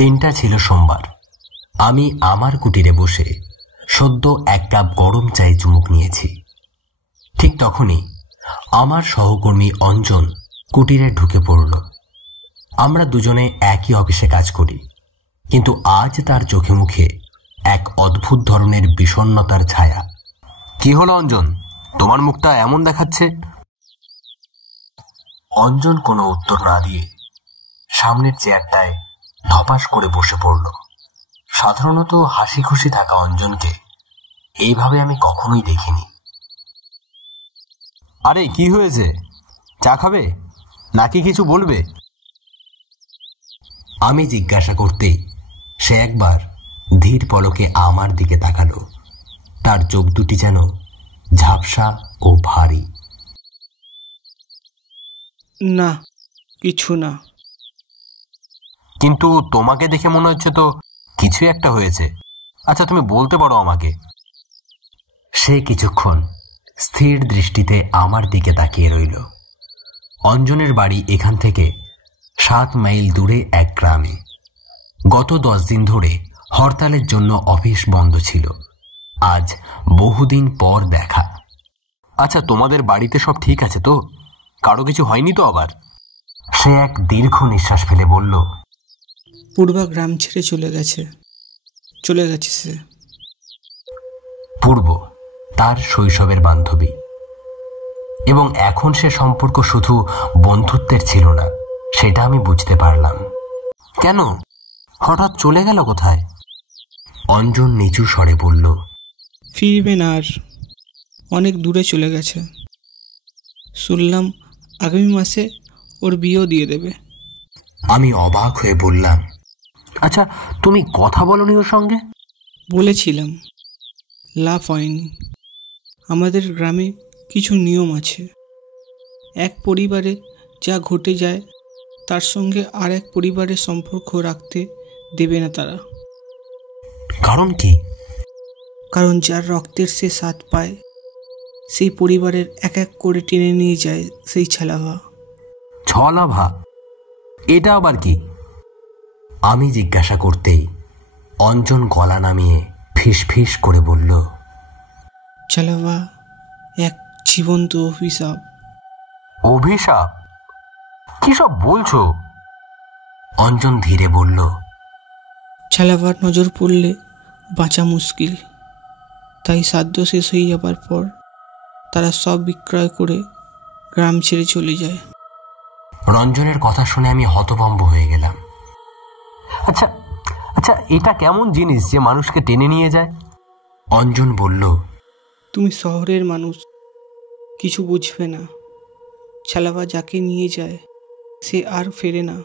দিনটা ছিল সোমবার। আমি আমার কুটিরে বসে সদ্য এক কাপ গরম চায়ে চুমুক নিয়েছি। ঠিক তখনই আমার সহকর্মী অঞ্জন কুটিরে ঢুকে পড়ল। আমরা দুজনে একই অফিসে কাজ করি, কিন্তু আজ তার চোখে মুখে এক অদ্ভুত ধরনের বিষণ্ণতার ছায়া। কি হলো অঞ্জন, তোমার মুখটা এমন দেখাচ্ছে? অঞ্জন কোনো উত্তর না দিয়ে সামনের চেয়ারটায় ধপাস করে বসে পড়ল। সাধারণত হাসি খুশি থাকা অঞ্জনকে এইভাবে আমি কখনোই দেখিনি। আরে কি হয়েছে, চা খাবে নাকি কিছু বলবে? আমি জিজ্ঞাসা করতেই সে একবার ধীর পলকে আমার দিকে তাকালো। তার চোখ দুটি যেন ঝাপসা ও ভারী। না, কিছু না। কিন্তু তোমাকে দেখে মনে হচ্ছে তো কিছু একটা হয়েছে। আচ্ছা, তুমি বলতে পারো আমাকে? সে কিছুক্ষণ স্থির দৃষ্টিতে আমার দিকে তাকিয়ে রইল। অঞ্জনের বাড়ি এখান থেকে 7 মাইল দূরে এক গ্রামে। গত 10 দিন ধরে হরতালের জন্য অফিস বন্ধ ছিল। আজ বহুদিন পর দেখা। আচ্ছা, তোমাদের বাড়িতে সব ঠিক আছে তো? কারো কিছু হয়নি তো আবার? সে এক দীর্ঘ নিঃশ্বাস ফেলে বলল, পূর্বা গ্রাম ছেড়ে চলে গেছে সে। পূর্ব তার শৈশবের বান্ধবী, এবং এখন সে সম্পর্ক শুধু বন্ধুত্বের ছিল না, সেটা আমি বুঝতে পারলাম। কেন হঠাৎ চলে গেল কোথায়? অঞ্জন নিচু স্বরে বলল, ফিরবে না আর, অনেক দূরে চলে গেছে। শুনলাম আগামী মাসে ওর বিয়েও দিয়ে দেবে। আমি অবাক হয়ে বললাম, আচ্ছা তুমি কথা বলনি ওর সঙ্গে? বলেছিলাম, লাভ হয়নি। আমাদের গ্রামে কিছু নিয়ম আছে। এক পরিবারে যা ঘটে যায় তার সঙ্গে আর এক পরিবারের সম্পর্ক রাখতে দেবে না তারা। কারণ কি? কারণ যার রক্তের সে স্বাদ পায় সেই পরিবারের এক এক করে টেনে নিয়ে যায় সেই ছলাভা। ছলাভা? এটা আবার কি? আমি জিজ্ঞাসা করতেই অঞ্জন গলা নামিয়ে ফিস ফিস করে বলল, ছলাভা এক জীবন্ত অভিশাপ। অভিশাপ? কি সব বলছো? অঞ্জন ধীরে বলল, ছলাভার নজর পড়লে বাঁচা মুশকিল। তাই সাধ্য শেষ হয়ে যাবার পর তারা সব বিক্রয় করে গ্রাম ছেড়ে চলে যায়। রঞ্জনের কথা শুনে আমি হতভম্ব হয়ে গেলাম। আচ্ছা আচ্ছা, এটা কেমন জিনিস যে মানুষকে টেনে নিয়ে যায়? অঞ্জন বলল, তুমি শহরের মানুষ, কিছু বুঝবে না। ছলাভা যাকে নিয়ে যায় সে আর ফেরে না।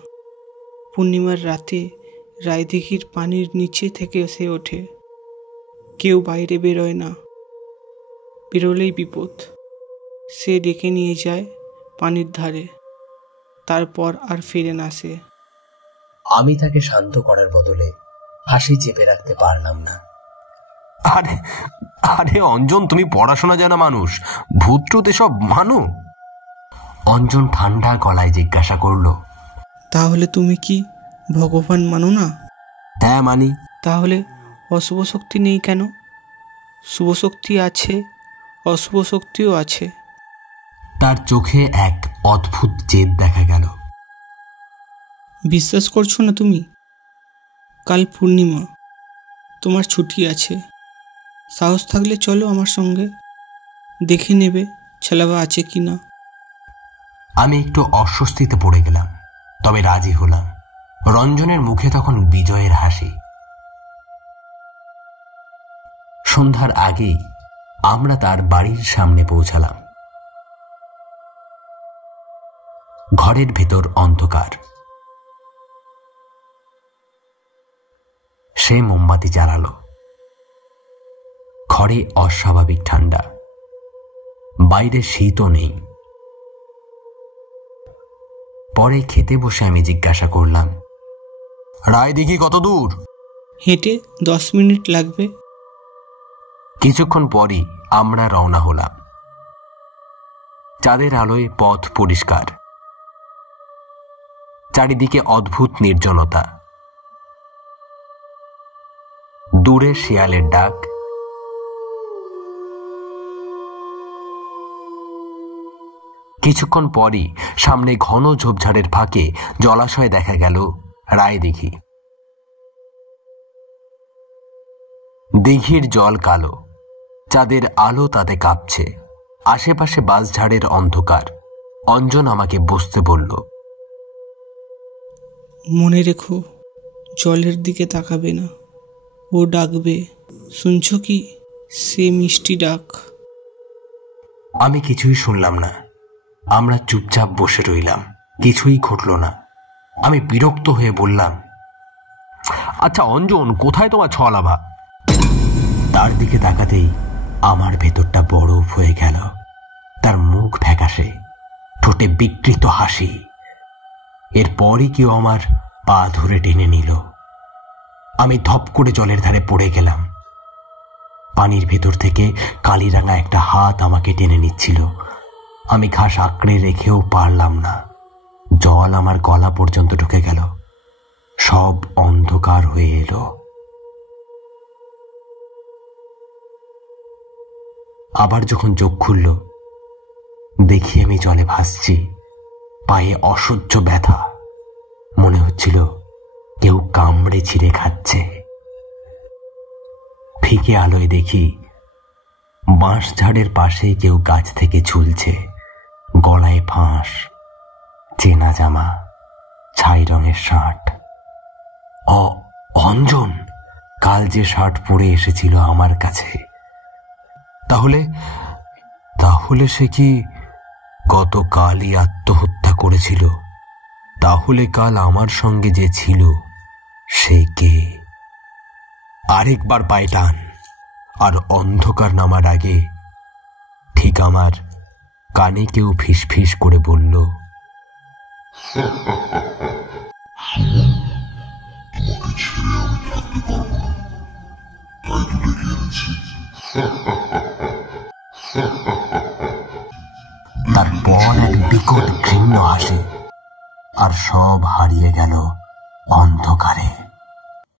পূর্ণিমার রাতে রায়দিঘির পানির নিচে থেকে সে ওঠে। কেউ বাইরে বেরোয় না, বেরোলেই বিপদ। সে ডেকে নিয়ে যায় পানির ধারে, তারপর আর ফিরে না সে। আমি তাকে শান্ত করার বদলে হাসি চেপে রাখতে পারলাম না। আরে আরে অঞ্জন, তুমি পড়াশোনা জানা মানুষ, ভূত এসব মানো? অঞ্জন ঠান্ডা গলায় জিজ্ঞাসা করল, তাহলে তুমি কি ভগবান মানো না? হ্যাঁ মানি। তাহলে অশুভ শক্তি নেই কেন? শুভ শক্তি আছে, অশুভ শক্তিও আছে। তার চোখে এক অদ্ভুত জেদ দেখা গেল। বিশ্বাস করছো না তুমি? কাল পূর্ণিমা, তোমার ছুটি আছে। সাহস থাকলে চলো আমার সঙ্গে, দেখে নেবে ছলাভা আছে কি না। আমি একটু অস্বস্তিতে পড়ে গেলাম, তবে রাজি হলাম। রঞ্জনের মুখে তখন বিজয়ের হাসি। সন্ধ্যার আগেই আমরা তার বাড়ির সামনে পৌঁছালাম। ঘরের ভেতর অন্ধকার। সে মোমবাতি জ্বালালো। ঘরে অস্বাভাবিক ঠান্ডা, বাইরে শীতও নেই। পরে খেতে বসে আমি জিজ্ঞাসা করলাম, রায়দিঘি কত দূর? হেঁটে 10 মিনিট লাগবে। কিছুক্ষণ পরই আমরা রওনা হলাম। চাঁদের আলোয় পথ পরিষ্কার, চারিদিকে অদ্ভুত নির্জনতা। দূরে শিয়ালের ডাক। কিছুক্ষণ পরই সামনে ঘন ঝোপঝাড়ের ফাঁকে জলাশয় দেখা গেল রায়দিঘি। দিঘির জল কালো, চাঁদের আলো তাতে কাঁপছে। আশেপাশে বাঁশঝাড়ের অন্ধকার। অঞ্জন আমাকে বসতে বলল। মনে রেখো, জলের দিকে তাকাবে না, ও ডাকবে, শুনছ কি? সে মিষ্টি ডাক। আমি কিছুই শুনলাম না। আমরা চুপচাপ বসে রইলাম। কিছুই ঘটল না। আমি বিরক্ত হয়ে বললাম, আচ্ছা অঞ্জন, কোথায় তোমার ছলাভা? তার দিকে তাকাতেই আমার ভেতরটা বরফ হয়ে গেল। তার মুখ ফ্যাকাশে, ঠোঁটে বিকৃত হাসি। এরপরই কেউ আমার পা ধরে টেনে নিল। আমি ধপ করে জলের ধারে পড়ে গেলাম। পানির ভেতর থেকে কালিরাঙা একটা হাত আমাকে টেনে নিচ্ছিল। আমি ঘাস আঁকড়ে রেখেও পারলাম না। জল আমার গলা পর্যন্ত ঢুকে গেল। সব অন্ধকার হয়ে এলো। আবার যখন চোখ খুলল, দেখি আমি জলে ভাসছি। পায়ে অসহ্য ব্যথা। মনে হচ্ছিল কেউ কামড়ে ছিঁড়ে খাচ্ছে। ফিকে আলোয় দেখি বাঁশঝাড়ের পাশে কেউ গাছ থেকে ঝুলছে। গলায় ফাঁস, চেনা জামা, ছাই রঙের শার্ট। অঞ্জন কাল যে শার্ট পরে এসেছিল আমার কাছে। তাহলে সে কি গতকালই আত্মহত্যা করেছিল? তাহলে কাল আমার সঙ্গে যে ছিল সে কে? আরেকবার পায়ে টান, আর অন্ধকার নামার আগে ঠিক আমার কানে কেউ ফিসফিস করে বলল, তোমাকে ছেড়ে আমি থাকতে পারবো না, তাই তো ডেকে এনেছি। তারপর এক বিকট ঘৃণ্য হাসি, আর সব হারিয়ে গেল অন্ধকারে।